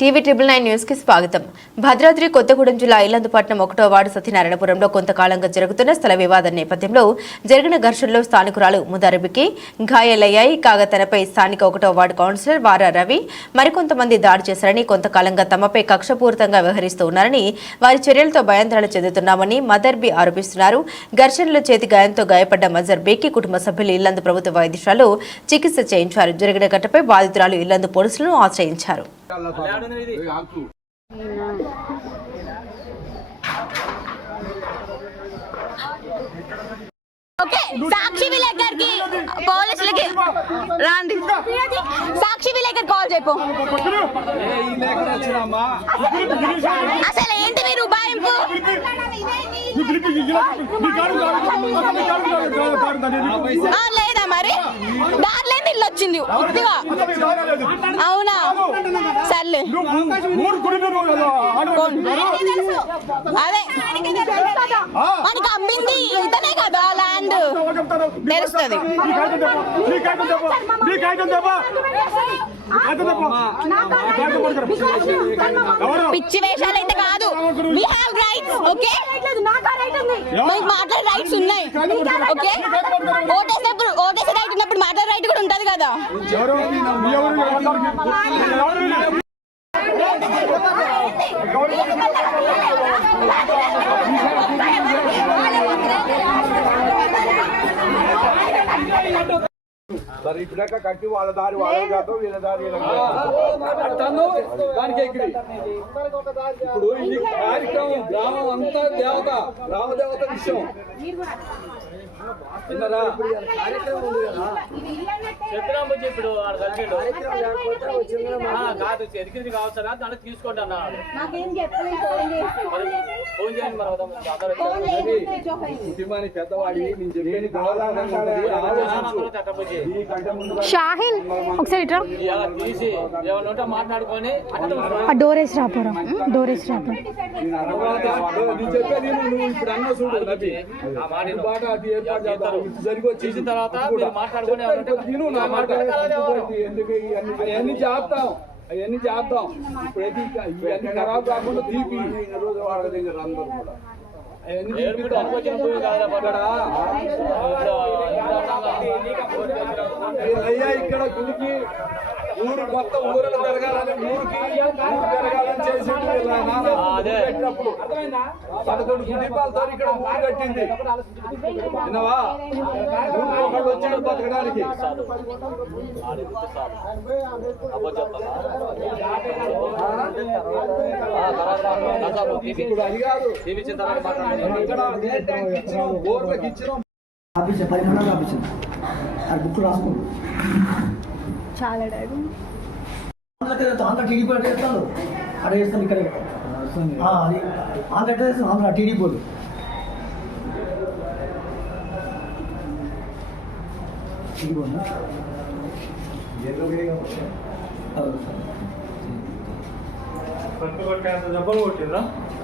TV triple nine న్యూస్కి స్వాగతం. భద్రాద్రి కొత్తగూడెం జిల్లా ఇల్లందుపట్నం ఒకటో వార్డు సత్యనారాయణపురంలో కొంతకాలంగా జరుగుతున్న స్థల వివాదం నేపథ్యంలో జరిగిన ఘర్షణలో స్థానికురాలు ముదారబికి గాయాలయ్యాయి. కాగా తనపై స్థానిక ఒకటో వార్డు కౌన్సిలర్ వారా రవి మరికొంతమంది దాడి చేశారని కొంతకాలంగా తమపై కక్షపూరితంగా వ్యవహరిస్తూ ఉన్నారని వారి చర్యలతో భయాందోళన చెందుతున్నామని మదర్బి ఆరోపిస్తున్నారు. ఘర్షణలో చేతి గాయంతో గాయపడ్డ మజర్ బేకి కుటుంబ సభ్యులు ఇల్లందు ప్రభుత్వ వైద్యశాలలో చికిత్స చేయించారు. జరిగిన ఘటనపై బాధితురాలు ఇల్లందు పోలీసులను ఆశ్రయించారు. ఓకే సాక్షి విలేకర్కి పోలీసులకి రాండి. సాక్షి విలేకర్ కాల్ చెప్పు అసలు ఏంటి మీరు ఉబాయింపు లేదా మరి? దారిలేంది ఇల్లు వచ్చింది. ఉత్తిగా. అదే మనకి అమ్మింది ఇతనే కదా ల్యాండ్ తెలుస్తుంది పిచ్చి వేషాలు అయితే కాదు వి హావ్ రైట్స్ ఓకే మాట్లాడే రైట్స్ ఉన్నాయి ఓకే ఓటేసినప్పుడు ఓటేసే రైట్ ఉన్నప్పుడు మాట్లాడే రైట్ కూడా ఉంటది కదా గౌరీ మరి ఇప్పుడాక కట్టి వాళ్ళ దారి వాళ్ళ చేద్దాం వీళ్ళ దారి దానికి ఎగిరి. ఇప్పుడు ఈ కార్యక్రమం గ్రామం అంతా దేవత గ్రామ దేవత విషయం. విన్నారా? చెప్పినాము ఇప్పుడు కాదు ఎదిగింది దాంట్లో తీసుకోండి ఫోన్ చేయండి మరి. కుటుంబానికి పెద్దవాడి నేను చెప్పేది ఆలోచించు. షాహిల్ ఒకసారి ఇట్రా ఆ డోర్ వేసి రాపోరా డోర్ వేసి రాపో నువ్వు తర్వాత అవన్నీ చేద్దాం అవన్నీ చేద్దాం ఇవన్నీ ఖరాబ్ కాకుండా తీపి రోజు వాళ్ళ దగ్గర అందరూ కూడా అవన్నీ వీళ్ళయ్యా ఇక్కడ గుడికి ఊరు మొత్తం ఊరిలో పెరగాలని ఊరికి ఊరు పెరగాలని చేసి వీళ్ళ నాన్న. అదే. పెట్టినప్పుడు పదకొండు కుటుంబాలతో ఇక్కడ ఊరు కట్టింది. విన్నావా? ఒకళ్ళు వచ్చాడు బతకడానికి. ఇప్పుడు అది కాదు. ఇక్కడ నీళ్ళ ట్యాంక్ ఇచ్చినాం? బోర్లకు ఇచ్చినాం. ఆఫీస్ పది మంది ఆఫీసింది అది బుక్ రాసుకోండి చాలా డాడీ. ఆంధ్ర టీడీపీ అంటే చేస్తాను అక్కడ చేస్తాను ఇక్కడ. ఆ, అది ఆంధ్ర అంటే చేస్తాను ఆంధ్ర టీడీపీ వాళ్ళు టీడీపీ వాళ్ళా? అవును సార్.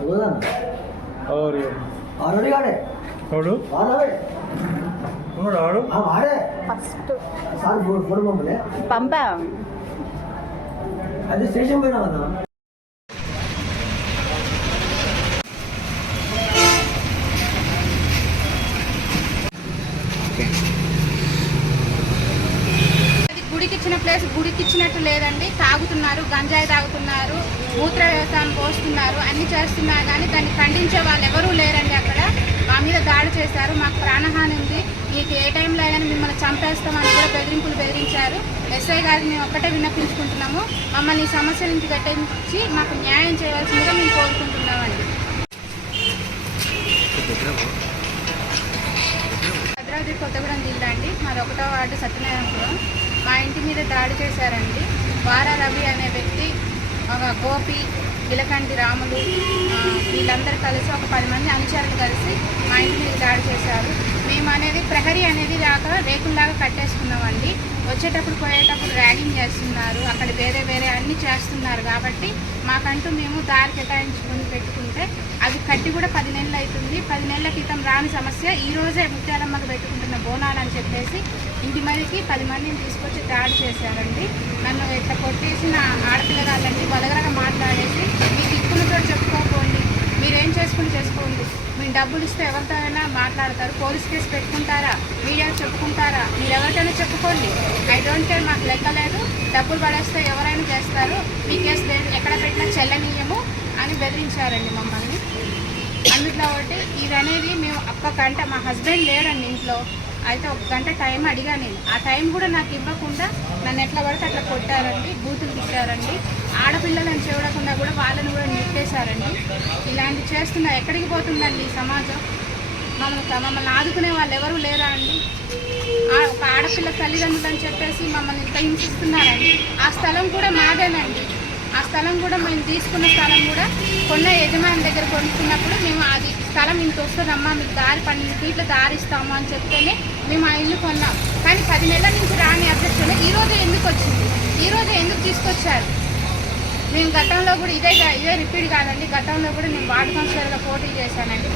అవునా? ఆరోడి గాడే వాడే? ఆ, వాడే. ఫస్ట్. పంపా. అది స్టేషన్ పోయినా కదా అది గుడికి ఇచ్చిన ప్లేస్ గుడికి ఇచ్చినట్టు లేదండి. తాగుతున్నారు గంజాయి తాగుతున్నారు మూత్ర వ్యవసాయం పోస్తున్నారు అన్ని చేస్తున్నారు కానీ దాన్ని ఖండించే వాళ్ళు ఎవరూ లేరండి అక్కడ. మా మీద దాడి చేశారు మాకు ప్రాణహాని ఉంది. మీకు ఏ టైంలో అయినా మిమ్మల్ని చంపేస్తామని కూడా బెదిరింపులు బెదిరించారు. ఎస్ఐ గారిని మేము ఒక్కటే విన్నపించుకుంటున్నాము. మమ్మల్ని సమస్యల సమస్య నుంచి గట్టించి మాకు న్యాయం చేయవలసిందిగా మేము కోరుకుంటున్నామండి. భద్రాద్రి కొత్తగూడెం జిల్లా అండి. మాది ఒకటో వార్డు సత్యనారాయణపురం. మా ఇంటి మీద దాడి చేశారండి. వారా రవి అనే వ్యక్తి ఒక గోపి ఇలకంటి రాములు వీళ్ళందరూ కలిసి ఒక పది మంది అనుచరులు కలిసి మా ఇంటి మీద దాడి చేశారు. మేము అనేది ప్రహరీ అనేది రాక రేకుల్లాగా కట్టేసుకున్నామండి. వచ్చేటప్పుడు పోయేటప్పుడు ర్యాగింగ్ చేస్తున్నారు. అక్కడ వేరే వేరే అన్ని చేస్తున్నారు కాబట్టి మాకంటూ మేము దారి కేటాయించుకొని పెట్టుకుంటే అది కట్టి కూడా పది నెలలు అవుతుంది. పది నెలల క్రితం రాని సమస్య. ఈ రోజే ముత్యాలమ్మకు పెట్టుకుంటున్న బోనాలు అని చెప్పేసి ఇంటి మీదకి పది మందిని తీసుకొచ్చి దాడి చేశారండి. నన్ను ఇట్లా కొట్టేసి నా ఆడపిల్లగాళ్ళండి మీరేం చేసుకుని చేసుకోండి. మేము డబ్బులు ఇస్తే ఎవరితో అయినా మాట్లాడతారు. పోలీస్ కేసు పెట్టుకుంటారా? మీడియా చెప్పుకుంటారా? మీరు ఎవరికైనా చెప్పుకోండి. ఐ డోంట్ కేర్ మాకు లెక్క లేదు. డబ్బులు పడేస్తే ఎవరైనా చేస్తారు. మీ కేసు ఎక్కడ పెట్టినా చెల్లనీయము అని బెదిరించారండి మమ్మల్ని. అందులో ఒకటి ఇదనేది మేము ఒక్క గంట మా హస్బెండ్ లేడండి ఇంట్లో. అయితే ఒక గంట టైం అడిగా నేను. ఆ టైం కూడా నాకు ఇవ్వకుండా నన్ను ఎట్లా పడితే అట్లా కొట్టారండి. బూతులు తిట్టారండి. ఆడపిల్లలను చూడకుండా చేశారండి. ఇలాంటి చేస్తున్న ఎక్కడికి పోతుందండి సమాజం? మమ్మల్ని మమ్మల్ని ఆదుకునే వాళ్ళు ఎవరు లేరా అండి? ఒక ఆడపిల్ల తల్లిదండ్రులు అని చెప్పేసి మమ్మల్ని ఇంత హింసిస్తున్నారండి. ఆ స్థలం కూడా మాదేనండి. ఆ స్థలం కూడా మేము తీసుకున్న స్థలం కూడా కొన్న యజమాని దగ్గర కొనుక్కున్నప్పుడు మేము అది స్థలం ఇంత వస్తుందమ్మా మీకు దారి పన్నెండు ఫీట్లు దారిస్తాము అని చెప్తేనే మేము ఆ ఇల్లు కొన్నాం. కానీ పది నెలల నుంచి రాని అధ్యక్షులు ఈరోజు ఎందుకు వచ్చింది? ఈరోజు ఎందుకు తీసుకొచ్చారు? మేము గతంలో కూడా ఇదే ఇదే రిపీట్ కాదండి. గతంలో కూడా నేను వార్డు కౌన్సిలర్గా పోటీ చేశానండి.